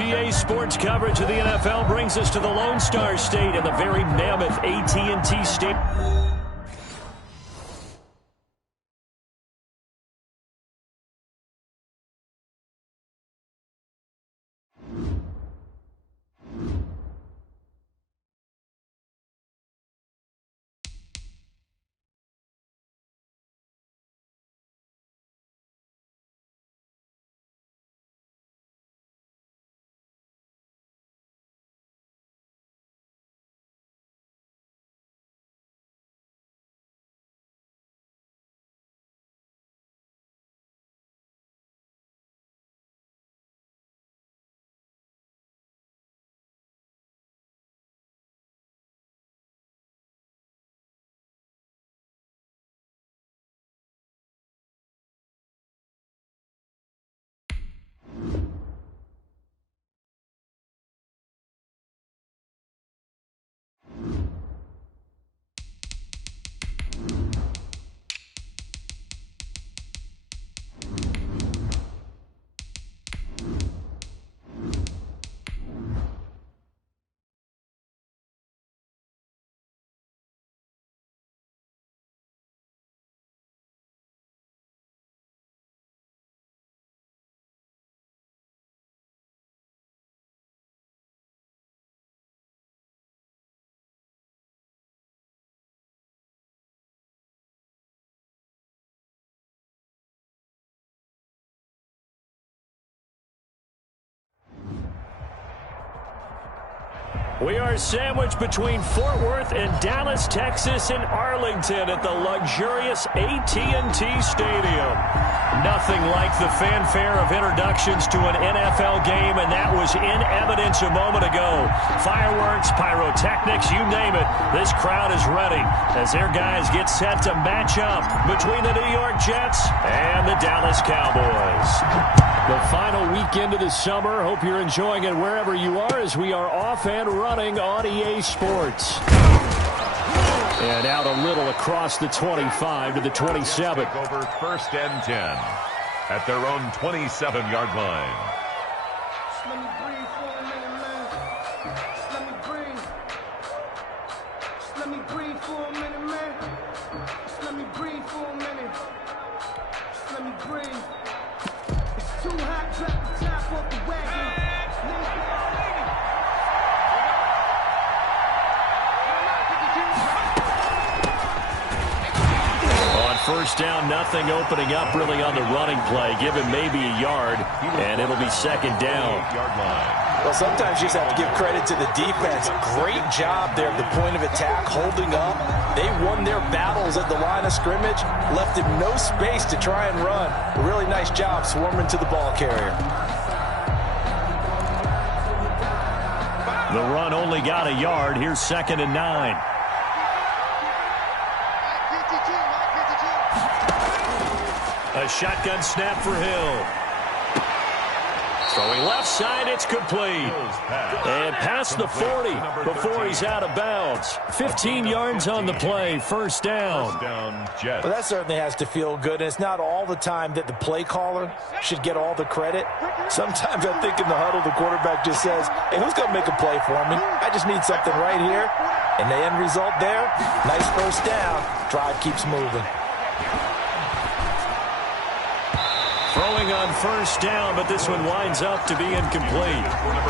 EA Sports coverage of the NFL brings us to the Lone Star State in the very mammoth AT&T Stadium. We are sandwiched between Fort Worth and Dallas, Texas, and Arlington at the luxurious AT&T Stadium. Nothing like the fanfare of introductions to an NFL game, and that was in evidence a moment ago. Fireworks, pyrotechnics, you name it. This crowd is ready as their guys get set to match up between the New York Jets and the Dallas Cowboys. The final weekend of the summer. Hope you're enjoying it wherever you are as we are off and running on EA Sports. And out a little across the 25 to the 27. Over 1st and 10 at their own 27-yard line. Just let me breathe for a minute, man. Just let me breathe. Just let me breathe for a minute, man. Just let me breathe for a minute. Just let me breathe. It's too hot, drop the top off the wagon. First down, nothing opening up really on the running play. Give him maybe a yard, and it'll be second down. Well, sometimes you just have to give credit to the defense. Great job there at the point of attack, holding up. They won their battles at the line of scrimmage, left him no space to try and run. A really nice job swarming to the ball carrier. The run only got a yard. Here's 2nd and 9. A shotgun snap for Hill. Throwing left side, it's complete. And past the 40 before he's out of bounds. 15 yards on the play, first down. Well, that certainly has to feel good. And it's not all the time that the play caller should get all the credit. Sometimes I think in the huddle, the quarterback just says, hey, who's going to make a play for me? I just need something right here. And the end result there, nice first down. Drive keeps moving. Throwing on first down, but this one winds up to be incomplete.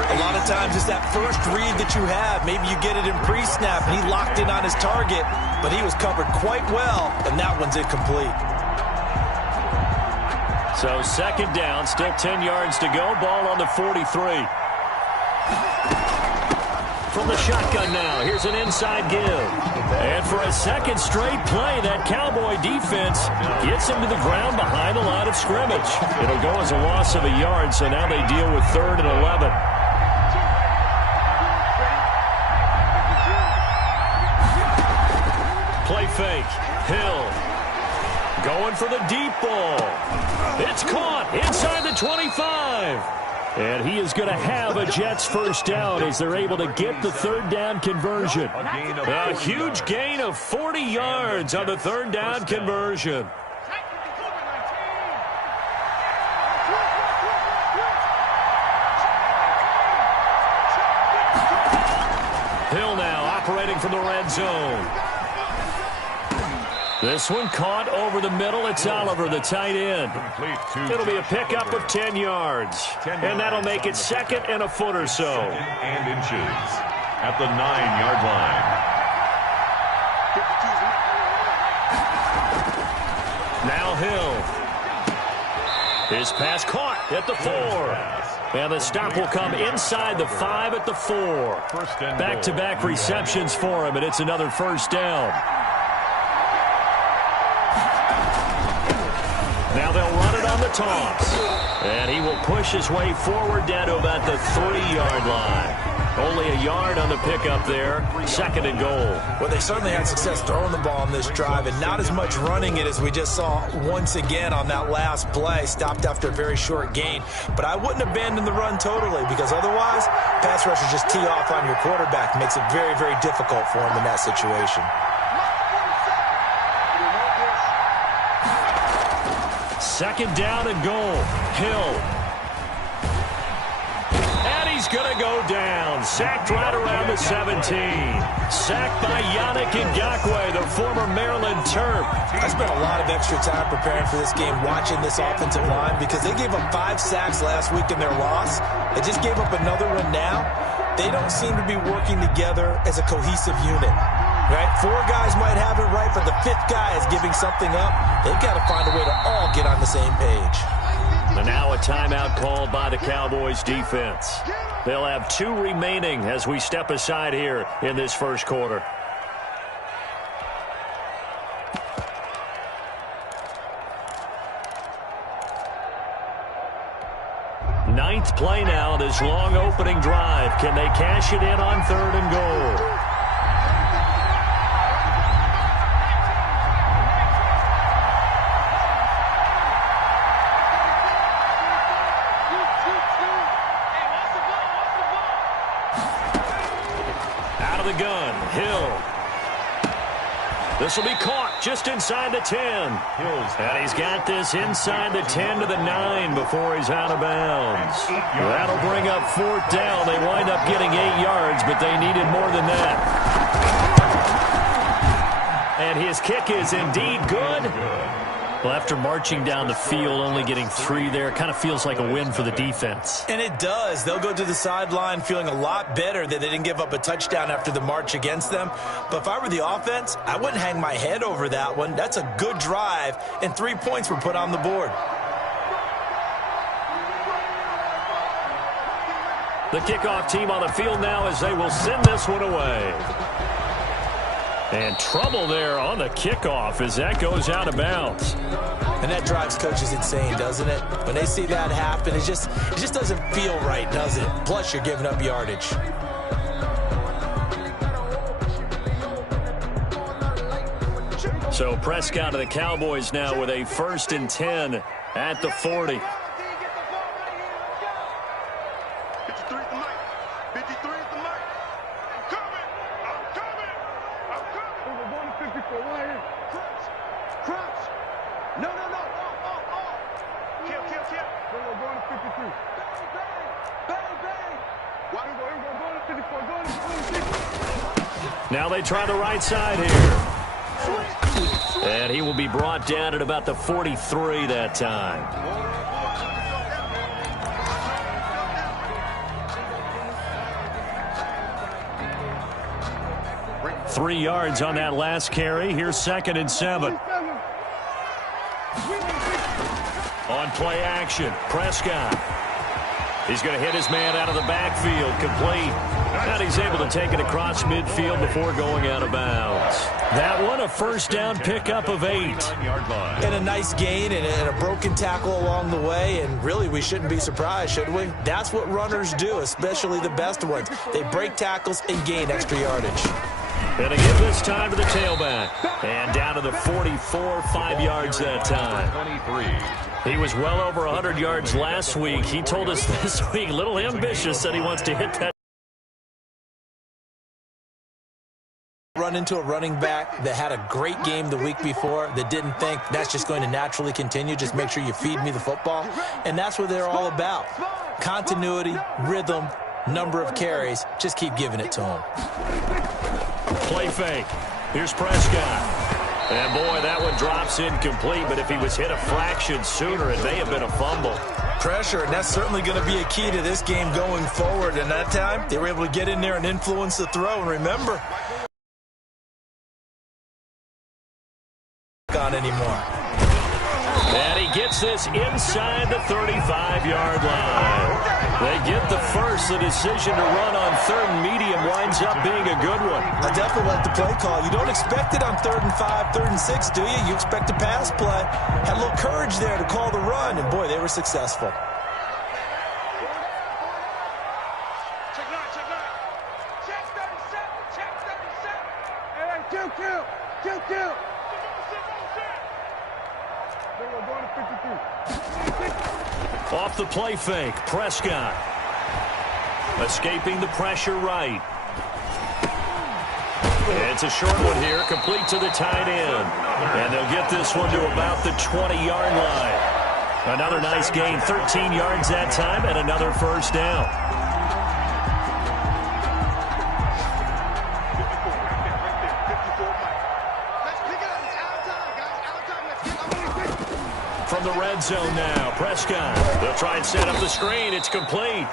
A lot of times it's that first read that you have. Maybe you get it in pre-snap, and he locked in on his target, but he was covered quite well, and that one's incomplete. So second down, still 10 yards to go. Ball on the 43. From the shotgun now, here's an inside give. And for a second straight play, that Cowboy defense gets him to the ground behind the line of scrimmage. It'll go as a loss of a yard, so now they deal with 3rd and 11. Play fake. Hill going for the deep ball. It's caught inside the 25. And he is going to have a Jets first down as they're able to get the 3rd down conversion. A huge gain of 40 yards on the 3rd down conversion. from the red zone. This one caught over the middle. It's Oliver, the tight end. It'll be a pickup of 10 yards. And that'll make it second and a foot or so. And inches at the 9-yard line. Now Hill. His pass caught at the 4. And the stop will come inside the 5 at the 4. Back-to-back receptions for him, and it's another first down. Now they'll run it on the toss. And he will push his way forward down to about the 3-yard line. Only a yard on the pickup there. Second and goal. Well, they certainly had success throwing the ball on this drive, and not as much running it as we just saw once again on that last play. Stopped after a very short gain. But I wouldn't abandon the run totally, because otherwise, pass rushers just tee off on your quarterback. Makes it very, very difficult for him in that situation. Second down and goal. Hill. And he's going to go down. Sacked right around the 17. Sacked by Yannick Ngakoue, the former Maryland Terp. I spent a lot of extra time preparing for this game, watching this offensive line, because they gave up 5 sacks last week in their loss. They just gave up another one now. They don't seem to be working together as a cohesive unit. Right? 4 guys might have it right, but the 5th guy is giving something up. They've got to find a way to all get on the same page. And now a timeout called by the Cowboys defense. They'll have 2 remaining as we step aside here in this first quarter. Ninth play now, this long opening drive. Can they cash it in on 3rd and goal? Gun. Hill. This will be caught just inside the 10. And he's got this inside the 10 to the 9 before he's out of bounds. That'll bring up 4th down. They wind up getting 8 yards, but they needed more than that. And his kick is indeed good. Well, after marching down the field, only getting 3 there, kind of feels like a win for the defense. And it does. They'll go to the sideline feeling a lot better that they didn't give up a touchdown after the march against them. But if I were the offense, I wouldn't hang my head over that one. That's a good drive, and 3 points were put on the board. The kickoff team on the field now as they will send this one away. And trouble there on the kickoff as that goes out of bounds. And that drives coaches insane, doesn't it? When they see that happen, it just doesn't feel right, does it? Plus, you're giving up yardage. So Prescott of the Cowboys now with a 1st and 10 at the 40. Now they try the right side here. And he will be brought down at about the 43 that time. Three yards on that last carry. Here's 2nd and 7. On play action, Prescott. He's going to hit his man out of the backfield, complete. And he's able to take it across midfield before going out of bounds. That one, a 1st down pickup of 8. And a nice gain and a broken tackle along the way. And really, we shouldn't be surprised, should we? That's what runners do, especially the best ones. They break tackles and gain extra yardage. And again this time to the tailback. And down to the 44, 5 yards that time. 23. He was well over 100 yards last week. He told us this week, a little ambitious, that he wants to hit that. Run into a running back that had a great game the week before that didn't think that's just going to naturally continue. Just make sure you feed me the football. And that's what they're all about. Continuity, rhythm, number of carries. Just keep giving it to them. play fake. Here's Prescott. And, boy, that one drops incomplete, but if he was hit a fraction sooner, it may have been a fumble. Pressure, and that's certainly going to be a key to this game going forward. And that time, they were able to get in there and influence the throw. And remember, on anymore. And he gets this inside the 35-yard line. They get the first. The decision to run on 3rd and medium winds up being a good one. I definitely like the play call. You don't expect it on 3rd and 5, 3rd and 6, do you? You expect a pass play. Had a little courage there to call the run, and, boy, they were successful. Check 37. Hey, kill. Off the play fake, Prescott. Escaping the pressure right. It's a short one here, complete to the tight end. And they'll get this one to about the 20-yard line. Another nice gain, 13 yards that time, and another first down. From the red zone now, Prescott. They'll try and set up the screen. It's complete.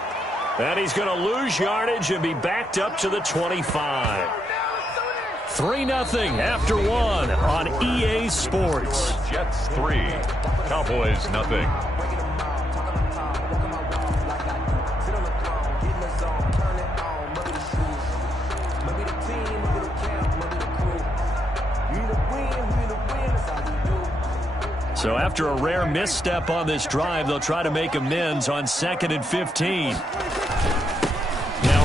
And he's going to lose yardage and be backed up to the 25. 3-0 after 1 on EA Sports. Jets 3, Cowboys nothing. So after a rare misstep on this drive, they'll try to make amends on 2nd and 15. Now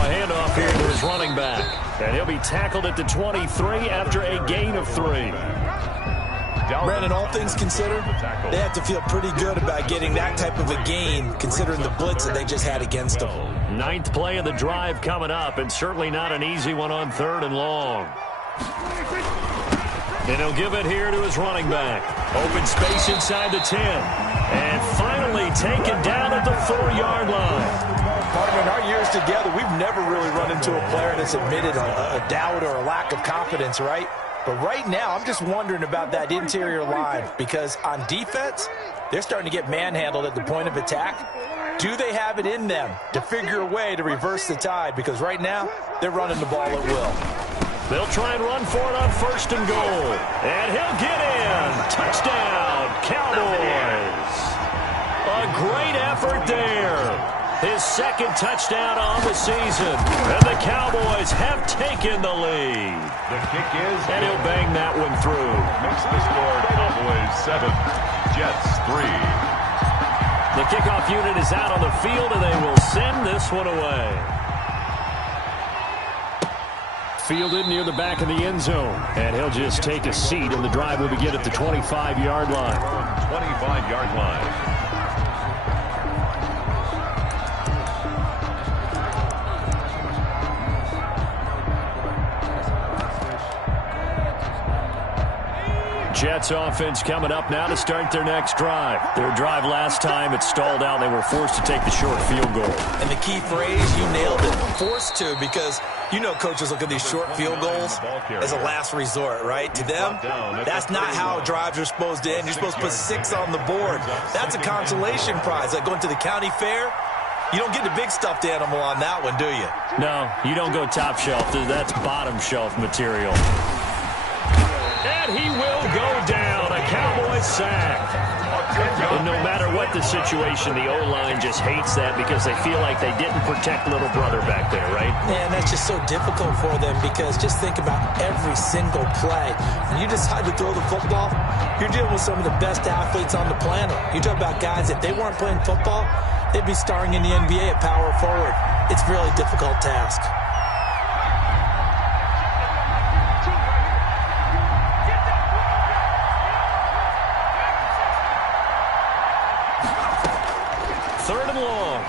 a handoff here to his running back. And he'll be tackled at the 23 after a gain of 3. Brandon, all things considered, they have to feel pretty good about getting that type of a gain considering the blitz that they just had against them. 9th play of the drive coming up, and certainly not an easy one on 3rd and long. And he'll give it here to his running back. Open space inside the 10. And finally taken down at the 4-yard line. Partner, in our years together, we've never really run into a player that's admitted a doubt or a lack of confidence, right? But right now, I'm just wondering about that interior line because on defense, they're starting to get manhandled at the point of attack. Do they have it in them to figure a way to reverse the tide? Because right now, they're running the ball at will. They'll try and run for it on 1st and goal. And he'll get in. Touchdown, Cowboys. A great effort there. His 2nd touchdown on the season. And the Cowboys have taken the lead. The kick is... And he'll bang that one through. Makes the score Cowboys 7, Jets 3. The kickoff unit is out on the field, and they will send this one away. Fielded near the back of the end zone. And he'll just take a seat, and the drive will begin at the 25-yard line. 25-yard line. Jets offense coming up now to start their next drive. Their drive last time, it stalled out. They were forced to take the short field goal. And the key phrase, you nailed it, forced to, because you know coaches look at these short field goals as a last resort, right? To them, that's not how drives are supposed to end. You're supposed to put 6 on the board. That's a consolation prize. Like going to the county fair, you don't get the big stuffed animal on that one, do you? No, you don't go top shelf. That's bottom shelf material. And he will go down. A Cowboys sack. And no matter what the situation, the O-line just hates that because they feel like they didn't protect little brother back there, right? Man, that's just so difficult for them because just think about every single play. When you decide to throw the football, you're dealing with some of the best athletes on the planet. You talk about guys, if they weren't playing football, they'd be starring in the NBA at power forward. It's a really difficult task.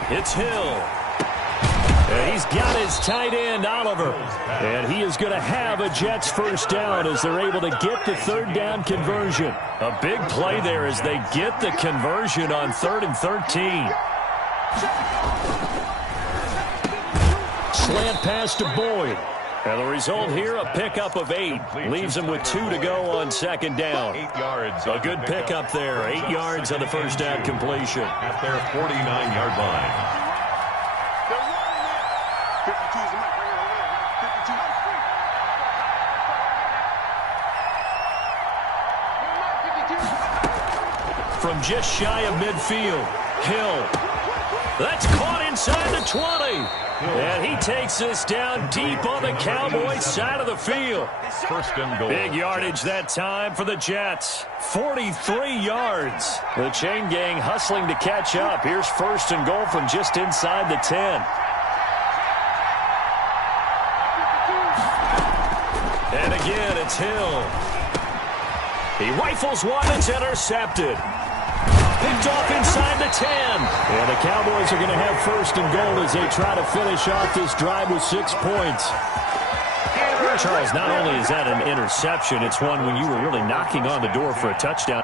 It's Hill. And he's got his tight end, Oliver. And he is going to have a Jets first down as they're able to get the 3rd down conversion. A big play there as they get the conversion on 3rd and 13. Slant pass to Boyd. And the result here, a pickup of 8. Leaves them with 2 to go on second down. 8 yards. A good pickup there. 8 yards on the first down completion. At their 49-yard line. From just shy of midfield, Hill. That's caught inside the 20. And he takes this down deep on the Cowboys side of the field. First and goal. Big yardage that time for the Jets. 43 yards. The chain gang hustling to catch up. Here's first and goal from just inside the 10. And again, it's Hill. He rifles one that's intercepted. Picked off inside the 10. And the Cowboys are going to have first and goal as they try to finish off this drive with 6 points. Charles, not only is that an interception, it's one when you were really knocking on the door for a touchdown.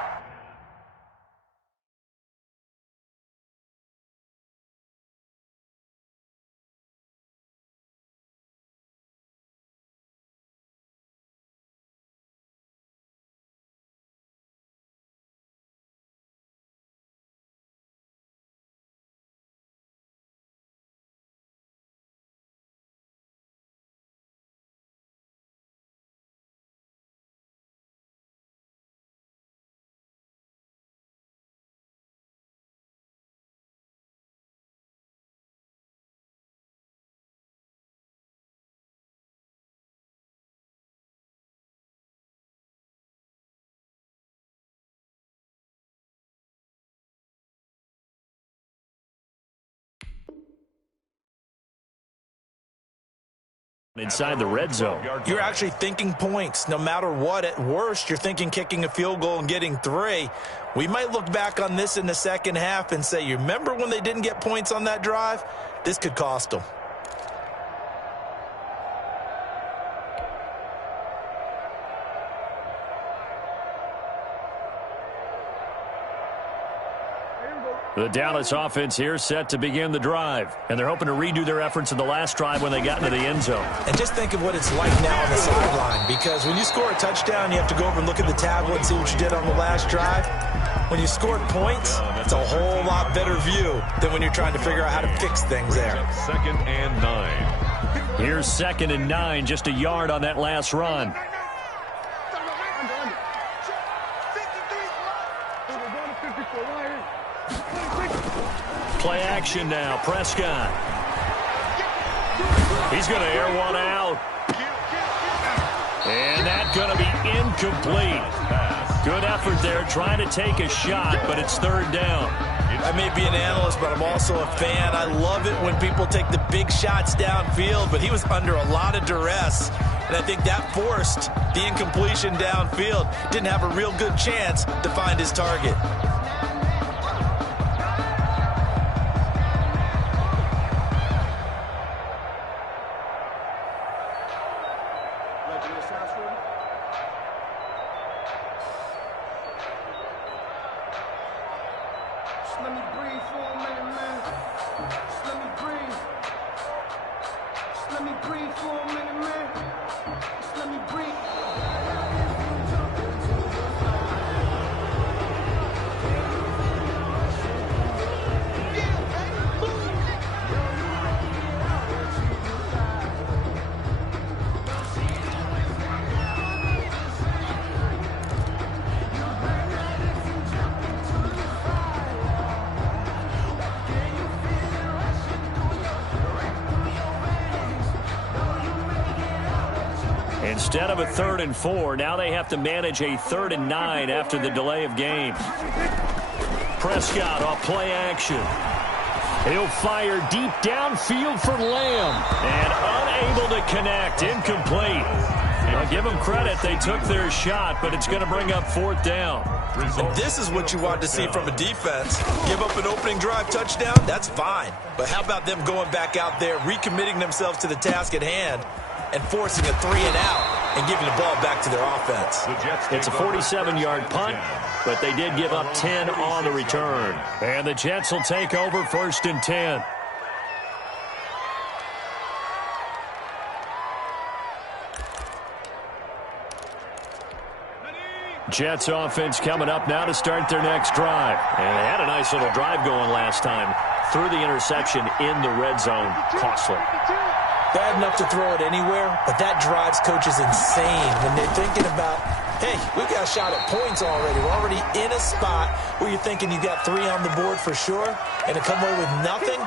Inside the red zone. You're actually thinking points. No matter what, at worst, you're thinking kicking a field goal and getting 3. We might look back on this in the second half and say, you remember when they didn't get points on that drive? This could cost them. The Dallas offense here set to begin the drive. And they're hoping to redo their efforts in the last drive when they got into the end zone. And just think of what it's like now on the sideline. Because when you score a touchdown, you have to go over and look at the tablet and see what you did on the last drive. When you scored points, it's a whole lot better view than when you're trying to figure out how to fix things there. Second and 9. Here's second and 9, just a yard on that last run. Play action now. Prescott. He's going to air one out. And that's going to be incomplete. Good effort there trying to take a shot, but it's third down. I may be an analyst, but I'm also a fan. I love it when people take the big shots downfield, but he was under a lot of duress. And I think that forced the incompletion downfield. Didn't have a real good chance to find his target. Let me breathe for a minute, man. Just let me breathe. Just let me breathe for a minute, man. Just let me breathe. Instead of a 3rd and 4, now they have to manage a 3rd and 9 after the delay of game. Prescott off play action. He'll fire deep downfield for Lamb. And unable to connect. Incomplete. I'll give them credit. They took their shot, but it's going to bring up 4th down. And this is what you want to see from a defense. Give up an opening drive touchdown, that's fine. But how about them going back out there, recommitting themselves to the task at hand, and forcing a 3 and out and giving the ball back to their offense. It's a 47-yard punt, but they did give up 10 on the return. And the Jets will take over 1st and 10. Jets offense coming up now to start their next drive. And they had a nice little drive going last time. Threw the interception in the red zone. Costly. Bad enough to throw it anywhere, but that drives coaches insane when they're thinking about, hey, we've got a shot at points already. We're already in a spot where you're thinking you got 3 on the board for sure, and to come away with nothing,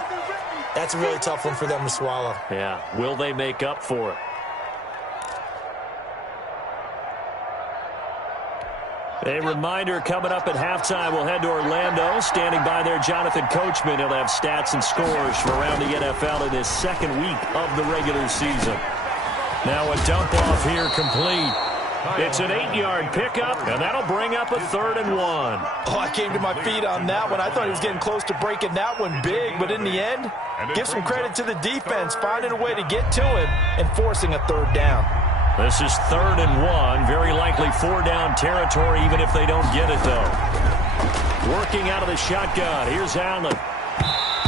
that's a really tough one for them to swallow. Yeah, will they make up for it? A reminder coming up at halftime, we'll head to Orlando. Standing by there, Jonathan Coachman. He'll have stats and scores from around the NFL in his second week of the regular season. Now a dump off here complete. It's an 8-yard pickup, and that'll bring up a 3rd and 1. Oh, I came to my feet on that one. I thought he was getting close to breaking that one big, but in the end, give some credit to the defense, finding a way to get to him and forcing a 3rd down. This is 3rd and 1. Very likely 4-down territory, even if they don't get it, though. Working out of the shotgun. Here's Allen.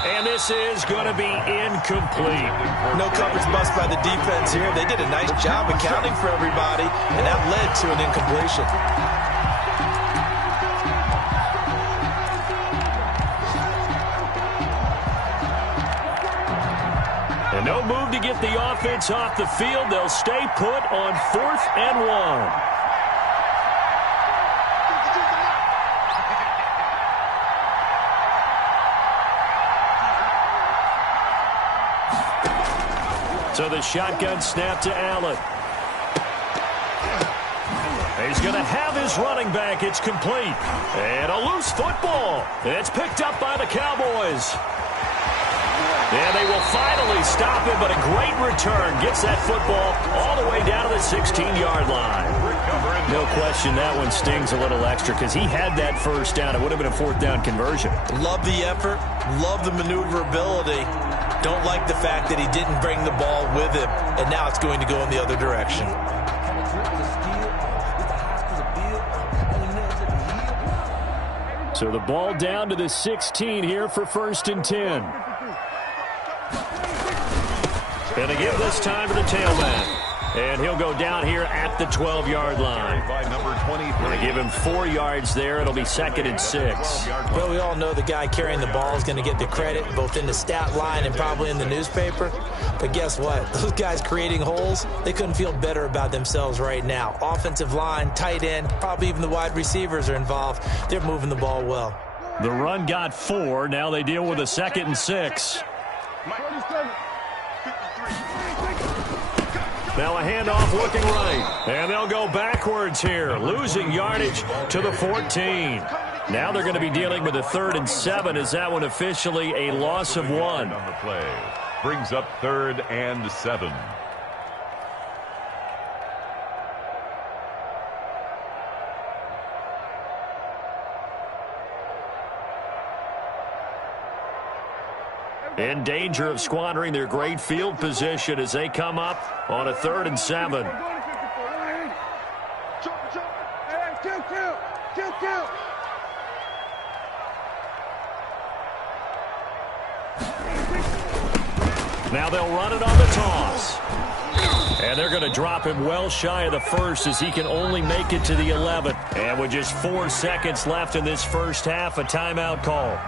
And this is going to be incomplete. No coverage bust by the defense here. They did a nice job accounting for everybody, and that led to an incompletion. And no move to get the offense off the field. They'll stay put on 4th and 1. So the shotgun snap to Allen. He's going to have his running back. It's complete. And a loose football. It's picked up by the Cowboys. And they will finally stop him, but a great return. Gets that football all the way down to the 16-yard line. No question that one stings a little extra because he had that first down. It would have been a 4th down conversion. Love the effort. Love the maneuverability. Don't like the fact that he didn't bring the ball with him, and now it's going to go in the other direction. So the ball down to the 16 here for 1st and 10. And they give this time to the tailback. And he'll go down here at the 12-yard line. By number 23. They give him 4 yards there. It'll be 2nd and 6. Well, we all know the guy carrying the ball is going to get the credit, both in the stat line and probably in the newspaper. But guess what? Those guys creating holes, they couldn't feel better about themselves right now. Offensive line, tight end, probably even the wide receivers are involved. They're moving the ball well. The run got 4. Now they deal with a 2nd and 6. Now a handoff looking right. And they'll go backwards here, losing yardage to the 14. Now they're going to be dealing with a 3rd and 7. Is that one officially a loss of 1? On the play. Brings up 3rd and 7. In danger of squandering their great field position as they come up on a 3rd and 7. Now they'll run it on the toss. And they're going to drop him well shy of the 1st as he can only make it to the 11. And with just 4 seconds left in this first half, a timeout call.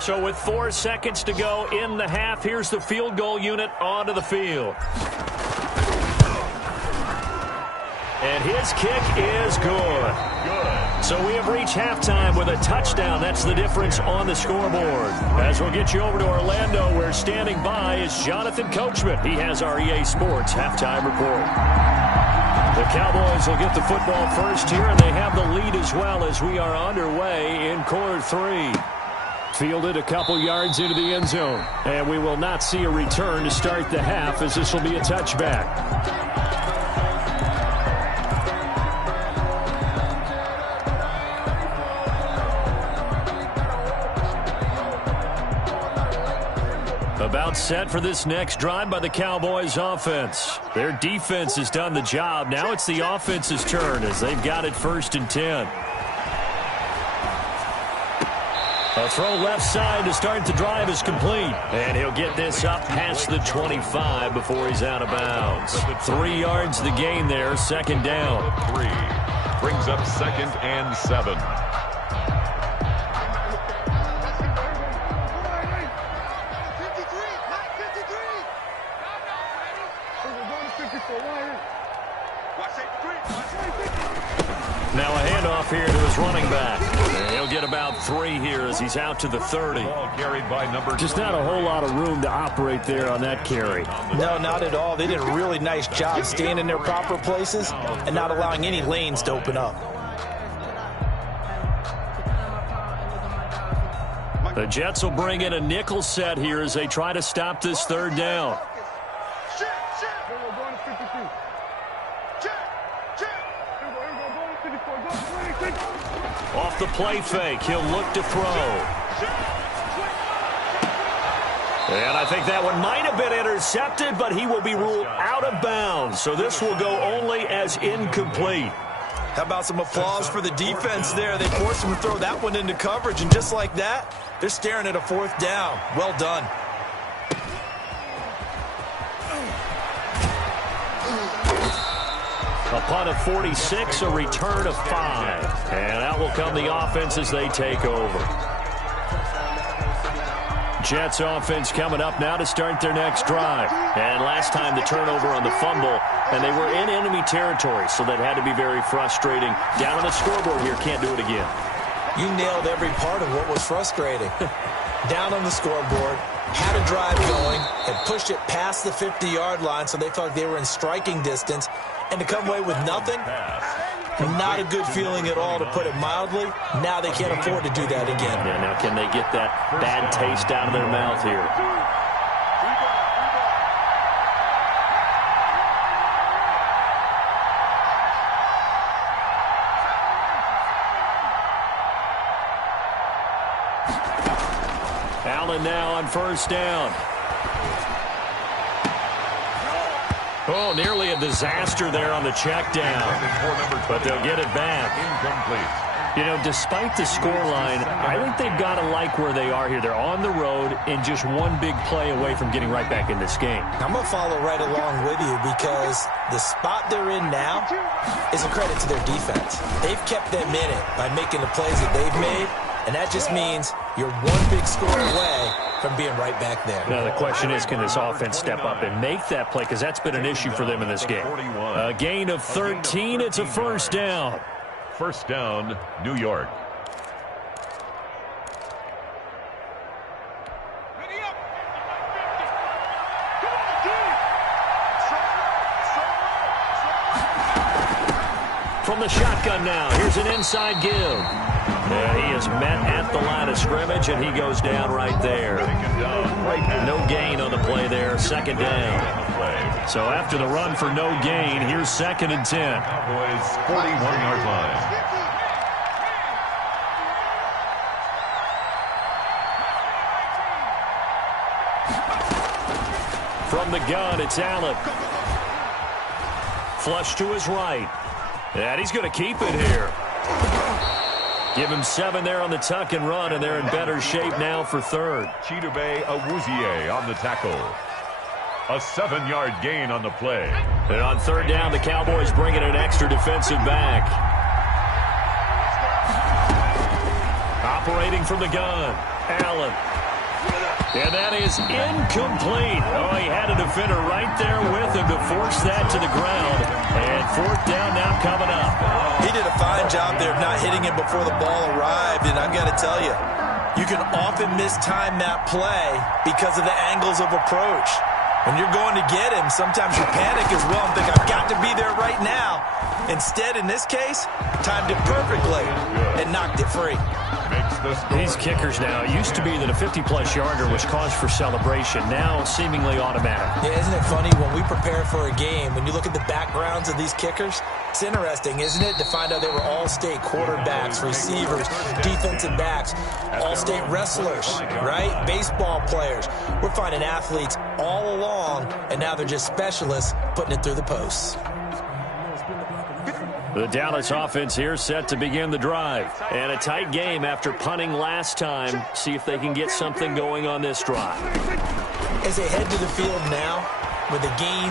So with 4 seconds to go in the half, here's the field goal unit onto the field. And his kick is good. So we have reached halftime with a touchdown. That's the difference on the scoreboard. As we'll get you over to Orlando, where standing by is Jonathan Coachman. He has our EA Sports halftime report. The Cowboys will get the football first here, and they have the lead as well as we are underway in quarter 3. Fielded a couple yards into the end zone. And we will not see a return to start the half, as this will be a touchback. About set for this next drive by the Cowboys offense. Their defense has done the job. Now it's the offense's turn as they've got it 1st and 10. A throw left side to start the drive is complete. And he'll get this up past the 25 before he's out of bounds. 3 yards the gain there, 2nd down. brings up 2nd and 7. Now a handoff here to his running back. And he'll get about 3 here as he's out to the 30. Ball carried by number Just not a whole lot of room to operate there on that carry. No, not at all. They did a really nice job staying in their proper places and not allowing any lanes to open up. The Jets will bring in a nickel set here as they try to stop this 3rd down. Off the play fake, he'll look to throw. And I think that one might have been intercepted, but he will be ruled out of bounds. So this will go only as incomplete. How about some applause for the defense there? They forced him to throw that one into coverage, and just like that, they're staring at a 4th down. Well done. A punt of 46, a return of 5. And out will come the offense as they take over. Jets offense coming up now to start their next drive. And last time the turnover on the fumble, and they were in enemy territory, so that had to be very frustrating. Down on the scoreboard here, can't do it again. You nailed every part of what was frustrating. Down on the scoreboard, had a drive going, and pushed it past the 50-yard line so they felt like they were in striking distance. And to come away with nothing, not a good feeling at all, to put it mildly. Now they can't afford to do that again. Yeah, now can they get that bad taste out of their mouth here? Allen now on 1st down. Oh, nearly a disaster there on the check down. But they'll get it back. Incomplete. You know, despite the scoreline, I think they've got to like where they are here. They're on the road and just one big play away from getting right back in this game. I'm going to follow right along with you because the spot they're in now is a credit to their defense. They've kept them in it by making the plays that they've made, and that just means you're one big score away from being right back there. Now the question is, can this offense step up and make that play? Because that's been an issue for them in this game. A gain of 13. It's a 1st down. 1st down, New York. From the shotgun now, here's an inside give. He is met at the line of scrimmage, and he goes down right there. No gain on the play there, 2nd down. So after the run for no gain, here's 2nd and 10. Cowboys 41-yard line. From the gun, it's Allen. Flush to his right. And he's going to keep it here. Give him 7 there on the tuck and run, and they're in better shape now for 3rd. Chidobe Awuzie on the tackle. A 7-yard gain on the play. And on 3rd down, the Cowboys bring in an extra defensive back. Operating from the gun, Allen. And that is incomplete. Oh, he had a defender right there with him to force that to the ground. And 4th down now coming up. He did a fine job there of not hitting him before the ball arrived. And I've got to tell you, you can often mistime that play because of the angles of approach. When you're going to get him, sometimes you panic as well and think, I've got to be there right now. Instead, in this case, timed it perfectly and knocked it free. These kickers now, it used to be that a 50-plus yarder was cause for celebration. Now, seemingly automatic. Yeah, isn't it funny when we prepare for a game, when you look at the backgrounds of these kickers, it's interesting, isn't it, to find out they were all-state quarterbacks, receivers, defensive backs, all-state wrestlers, right? Baseball players. We're finding athletes all along, and now they're just specialists putting it through the posts. The Dallas offense here set to begin the drive. And a tight game after punting last time. See if they can get something going on this drive. As they head to the field now with a gain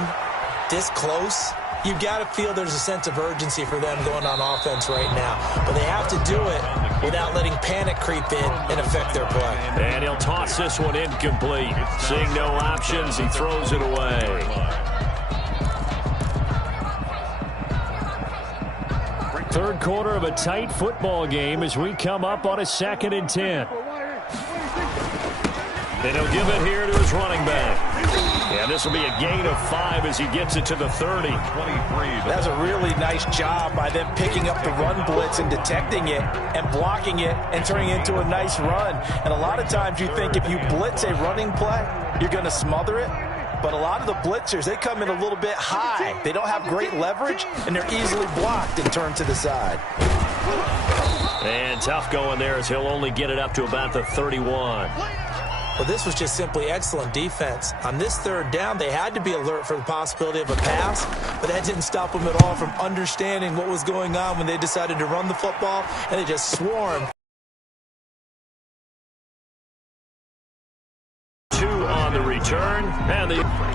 this close, you've got to feel there's a sense of urgency for them going on offense right now. But they have to do it without letting panic creep in and affect their play. And he'll toss this one incomplete. Seeing no options, he throws it away. Third quarter of a tight football game as we come up on a 2nd and 10. And he'll give it here to his running back. And this will be a gain of 5 as he gets it to the 30. That's a really nice job by them picking up the run blitz and detecting it and blocking it and turning it into a nice run. And a lot of times you think if you blitz a running play, you're going to smother it. But a lot of the blitzers, they come in a little bit high. They don't have great leverage, and they're easily blocked and turned to the side. And tough going there as he'll only get it up to about the 31. Well, this was just simply excellent defense. On this 3rd down, they had to be alert for the possibility of a pass, but that didn't stop them at all from understanding what was going on when they decided to run the football, and they just swarmed. 2 on the return, and the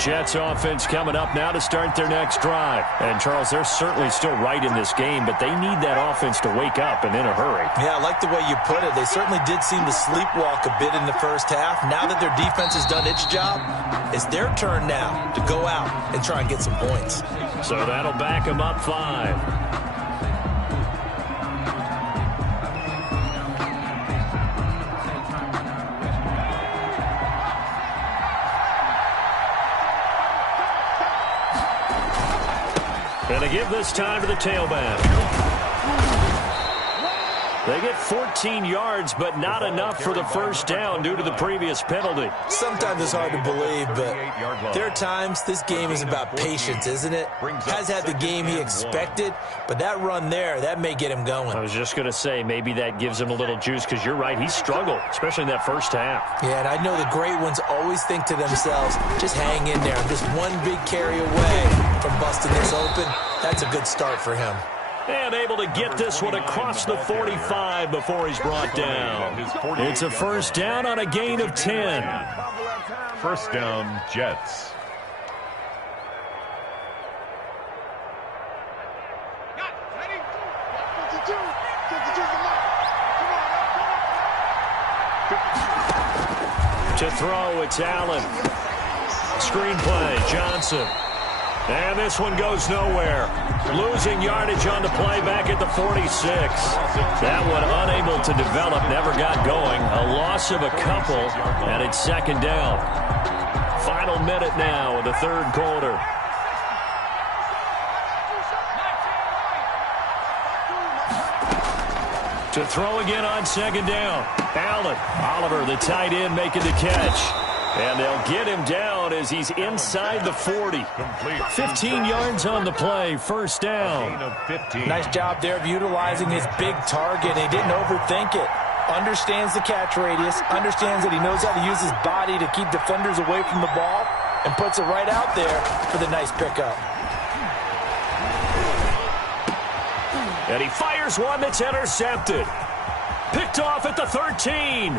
Jets offense coming up now to start their next drive. And, Charles, they're certainly still right in this game, but they need that offense to wake up and in a hurry. Yeah, I like the way you put it. They certainly did seem to sleepwalk a bit in the first half. Now that their defense has done its job, it's their turn now to go out and try and get some points. So that'll back them up 5. And they give this time to the tailback. They get 14 yards, but not enough for the first down due to the previous penalty. Sometimes it's hard to believe, but there are times this game is about patience, isn't it? Has had the game he expected, but that run there, that may get him going. I was just going to say, maybe that gives him a little juice, because you're right, he struggled, especially in that first half. Yeah, and I know the great ones always think to themselves, just hang in there. I'm just one big carry away from busting this open. That's a good start for him. And able to get this one across the 45 before he's brought down. It's a first down on a gain of 10. First down, Jets. To throw, it's Allen. Screenplay, Johnson. And this one goes nowhere. Losing yardage on the play back at the 46. That one unable to develop, never got going. A loss of a couple, and it's 2nd down. Final minute now in the 3rd quarter. To throw again on 2nd down. Allen. Oliver, the tight end, making the catch. And they'll get him down as he's inside the 40. 15 yards on the play, first down. Nice job there of utilizing his big target. He didn't overthink it. Understands the catch radius, understands that he knows how to use his body to keep defenders away from the ball, and puts it right out there for the nice pickup. And he fires one that's intercepted. Picked off at the 13.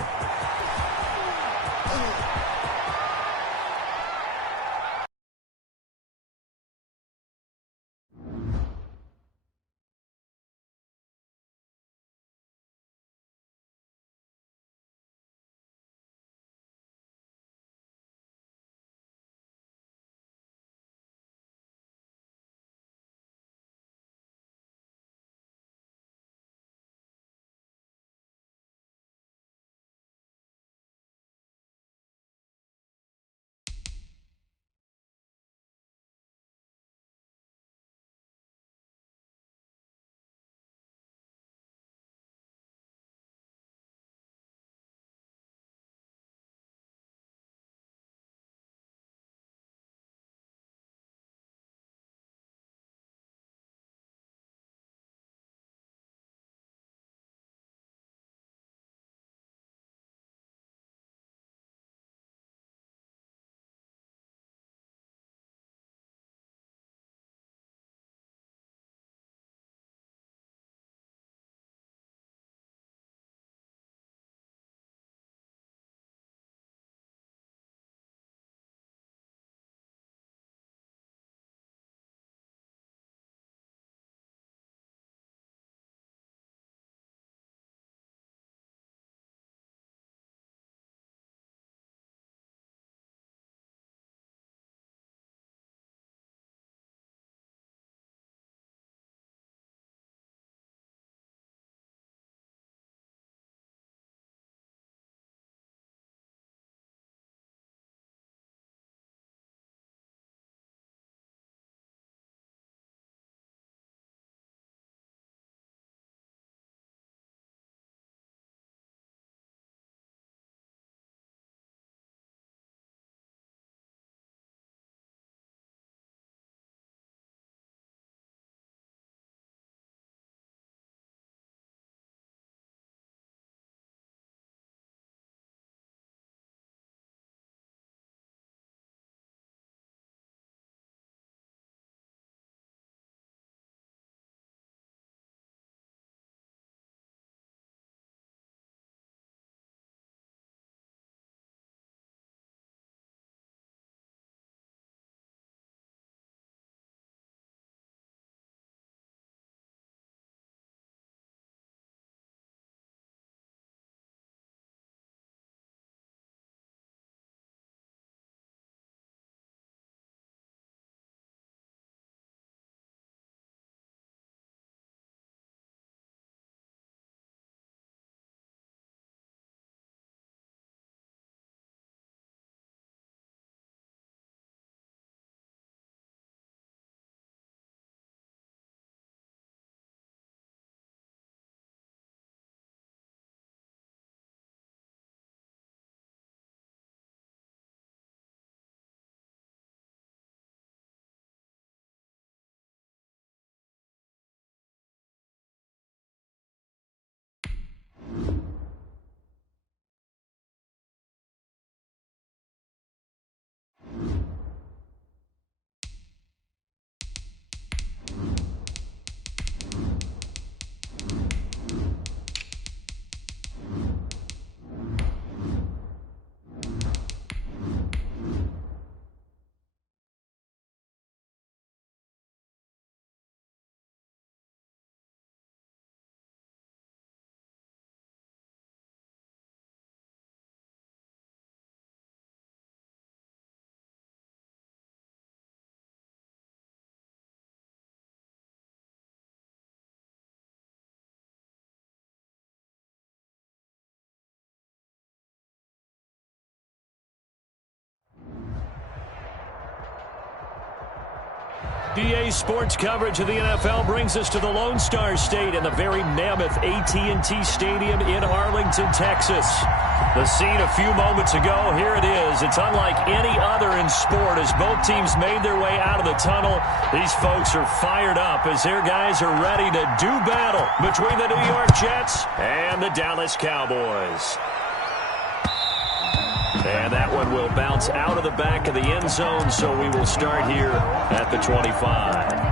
EA Sports coverage of the NFL brings us to the Lone Star State and the very mammoth AT&T Stadium in Arlington, Texas. The scene a few moments ago, here it is. It's unlike any other in sport as both teams made their way out of the tunnel. These folks are fired up as their guys are ready to do battle between the New York Jets and the Dallas Cowboys. And that one will bounce out of the back of the end zone, so we will start here at the 25.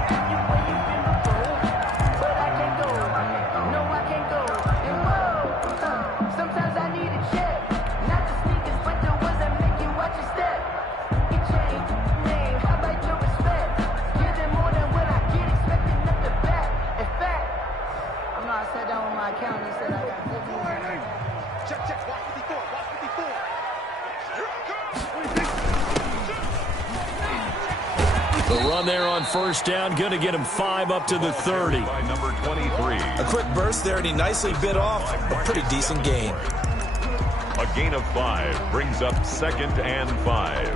The run there on first down, going to get him 5 up to the 30. By number 23. A quick burst there, and he nicely bit off a pretty decent gain. A gain of 5 brings up 2nd and 5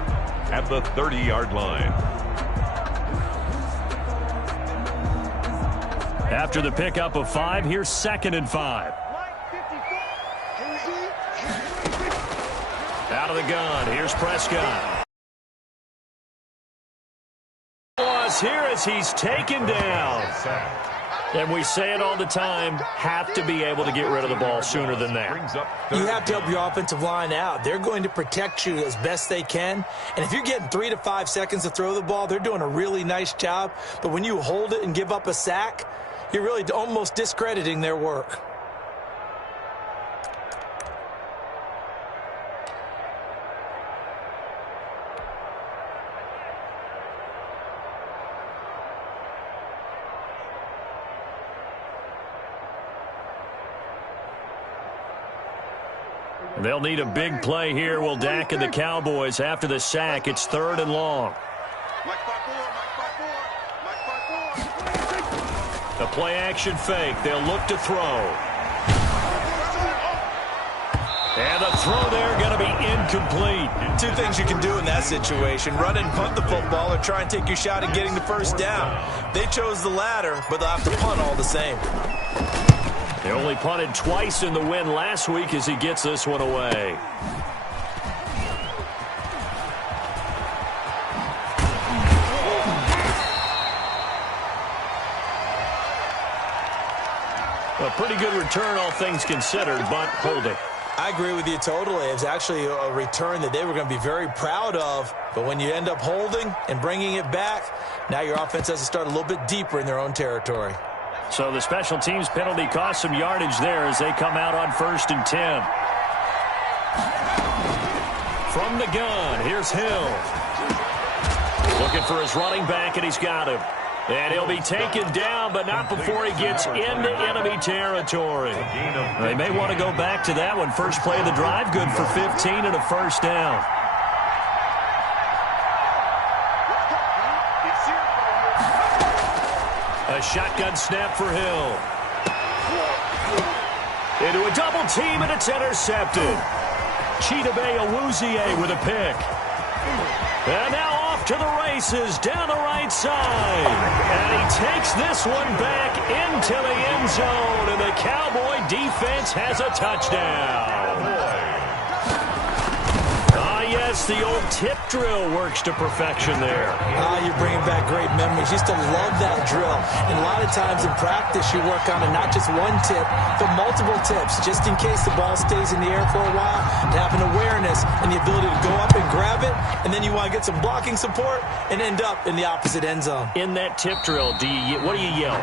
at the 30-yard line. After the pickup of 5, here's 2nd and 5. Out of the gun, here's Prescott. Here as he's taken down. And we say it all the time, have to be able to get rid of the ball sooner than that. You have to help your offensive line out. They're going to protect you as best they can. And if you're getting 3 to 5 seconds to throw the ball, they're doing a really nice job. But when you hold it and give up a sack, you're really almost discrediting their work. They'll need a big play here. Will Dak and the Cowboys after the sack. It's 3rd and long. The play action fake. They'll look to throw. And the throw there going to be incomplete. 2 things you can do in that situation. Run and punt the football or try and take your shot at getting the first down. They chose the latter, but they'll have to punt all the same. They only punted twice in the win last week as he gets this one away. A pretty good return, all things considered, but holding. I agree with you totally. It was actually a return that they were going to be very proud of. But when you end up holding and bringing it back, now your offense has to start a little bit deeper in their own territory. So the special teams penalty cost some yardage there as they come out on 1st and 10. From the gun, here's Hill. Looking for his running back, and he's got him. And he'll be taken down, but not before he gets into enemy territory. They may want to go back to that one. First play of the drive, good for 15 and a first down. A shotgun snap for Hill. Into a double team, and it's intercepted. Chidobe Awuzie with a pick. And now off to the races down the right side. And he takes this one back into the end zone, and the Cowboy defense has a touchdown. Yes, the old tip drill works to perfection there. You're bringing back great memories. Used to love that drill. And a lot of times in practice, you work on it, not just one tip, but multiple tips, just in case the ball stays in the air for a while, to have an awareness and the ability to go up and grab it, and then you want to get some blocking support and end up in the opposite end zone. In that tip drill, what do you yell?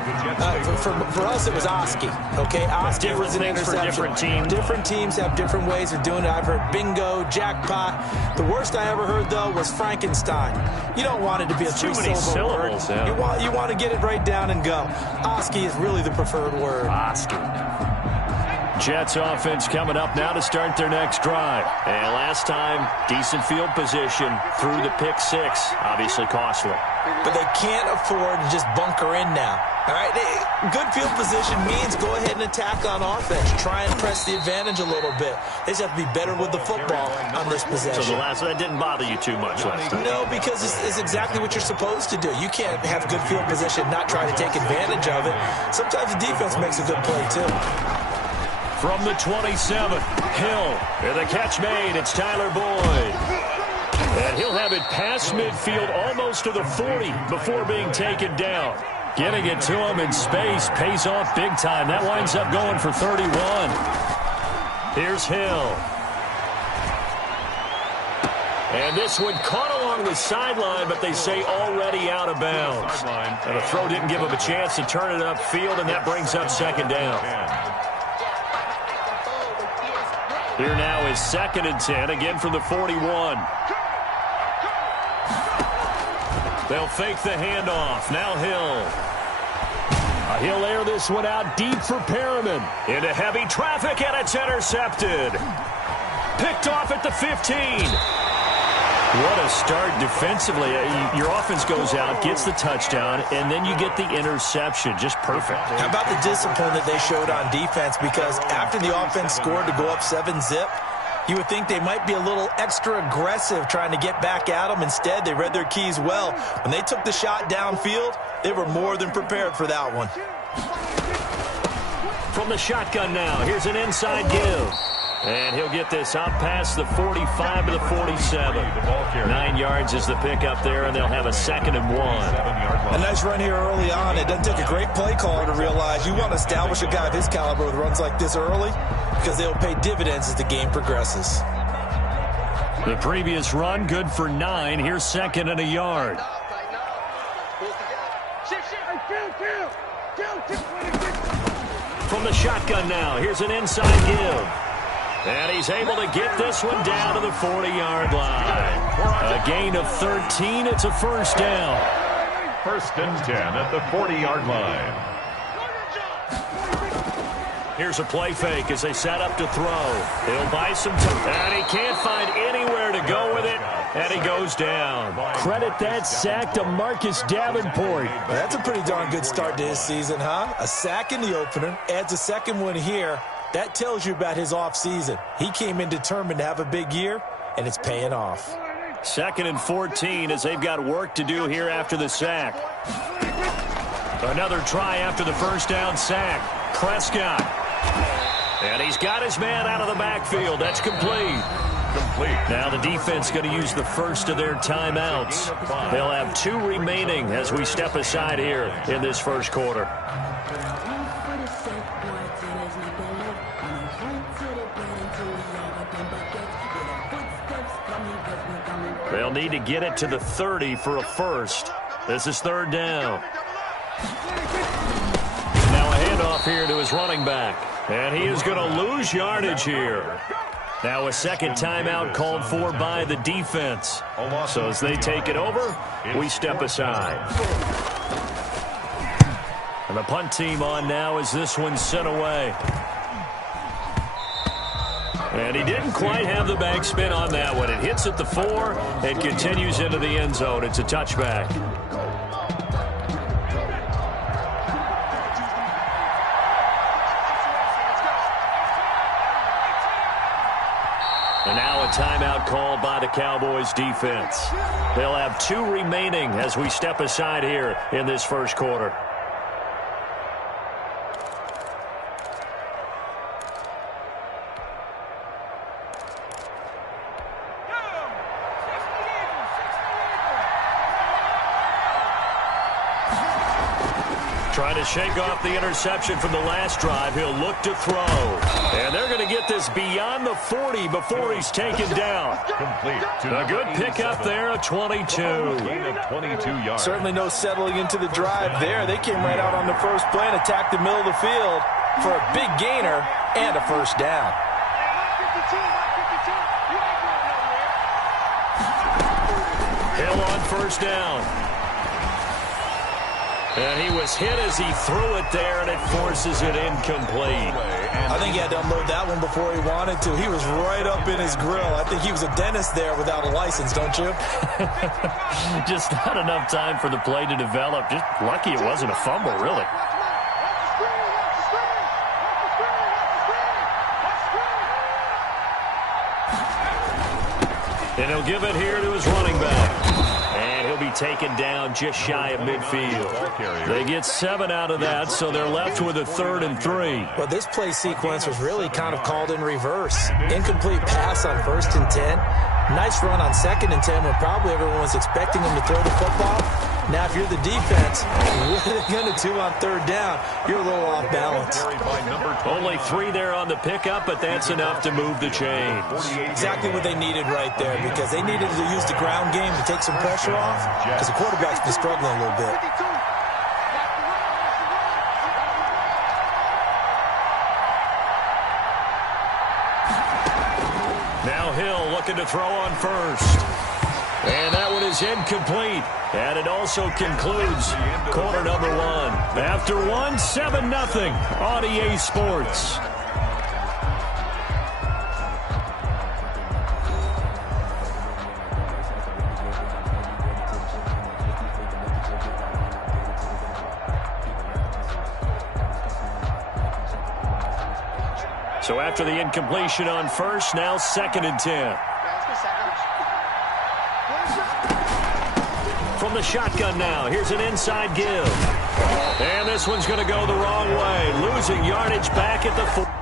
For us, it was Oski. Okay, Oski was an interception. For different teams. Different teams have different ways of doing it. I've heard bingo, jackpot. The worst I ever heard, though, was Frankenstein. You don't want it to be a 3-syllable word. Yeah. You want to get it right down and go. Oski is really the preferred word. Oski. Jets offense coming up now to start their next drive. And last time, decent field position through the pick 6. Obviously costly. but they can't afford to just bunker in now. All right, good field position means go ahead and attack on offense. Try and press the advantage a little bit. They just have to be better with the football on this possession. So that didn't bother you too much last time? No, because it's exactly what you're supposed to do. You can't have good field position, not try to take advantage of it. Sometimes the defense makes a good play, too. From the 27, Hill. And the catch made. It's Tyler Boyd. And he'll have it past midfield almost to the 40 before being taken down. Getting it to him in space pays off big time. That winds up going for 31. Here's Hill. And this one caught along the sideline, but they say already out of bounds. And the throw didn't give him a chance to turn it upfield, and that brings up second down. Here now is 2nd and 10, again from the 41. They'll fake the handoff. Now Hill. He'll air this one out deep for Perriman. Into heavy traffic, and it's intercepted. Picked off at the 15. What a start defensively. Your offense goes out, gets the touchdown, and then you get the interception. Just perfect. How about the discipline that they showed on defense? Because after the offense scored to go up 7-zip, you would think they might be a little extra aggressive trying to get back at them. Instead, they read their keys well. When they took the shot downfield, they were more than prepared for that one. From the shotgun now, here's an inside give. And he'll get this out past the 45 to the 47. 9 yards is the pickup there, and they'll have a 2nd and 1. A nice run here early on. It doesn't take a great play caller to realize you want to establish a guy of his caliber with runs like this early because they'll pay dividends as the game progresses. The previous run, good for 9. Here's 2nd and a yard. From the shotgun now, here's an inside give. And he's able to get this one down to the 40-yard line. A gain of 13. It's a first down. 1st and 10 at the 40-yard line. Here's a play fake as they set up to throw. He'll buy some time. And he can't find anywhere to go with it. And he goes down. Credit that sack to Marcus Davenport. Well, that's a pretty darn good start to his season, huh? A sack in the opener, adds a second one here. That tells you about his offseason. He came in determined to have a big year, and it's paying off. 2nd and 14 as they've got work to do here after the sack. Another try after the first down sack. Prescott. And he's got his man out of the backfield. That's complete. Now the defense going to use the first of their timeouts. They'll have 2 remaining as we step aside here in this first quarter. They'll need to get it to the 30 for a first. This is 3rd down. Now a handoff here to his running back. And he is going to lose yardage here. Now a 2nd timeout called for by the defense. So as they take it over, we step aside. And the punt team on now as this one's sent away. And he didn't quite have the backspin on that one. It hits at the 4 and continues into the end zone. It's a touchback. And now a timeout called by the Cowboys defense. They'll have 2 remaining as we step aside here in this first quarter. Trying to shake off the interception from the last drive. He'll look to throw. And they're going to get this beyond the 40 before he's taken down. A good pickup there, a 22. Certainly no settling into the drive there. They came right out on the first play and attacked the middle of the field for a big gainer and a first down. Hill on first down. And he was hit as he threw it there, and it forces it incomplete. I think he had to unload that one before he wanted to. He was right up in his grill. I think he was a dentist there without a license, don't you? Just not enough time for the play to develop. Just lucky it wasn't a fumble, really. And he'll give it here to his running back. And he'll be taken down just shy of midfield. They get 7 out of that, so they're left with a 3rd and 3. Well, this play sequence was really kind of called in reverse. Incomplete pass on 1st and 10. Nice run on 2nd and 10 when probably everyone was expecting him to throw the football. Now, if you're the defense, what are they going to do on 3rd down? You're a little off balance. Only 3 there on the pickup, but that's enough to move the chains. Exactly what they needed right there, because they needed to use the ground game to take some pressure off, because the quarterback's been struggling a little bit. Now Hill looking to throw on 1st. And that one is incomplete. And it also concludes quarter number 1. After 1, 7-0 on EA Sports. So after the incompletion on 1st, now 2nd and 10. From the shotgun now, here's an inside give. And this one's going to go the wrong way, losing yardage back at the 4.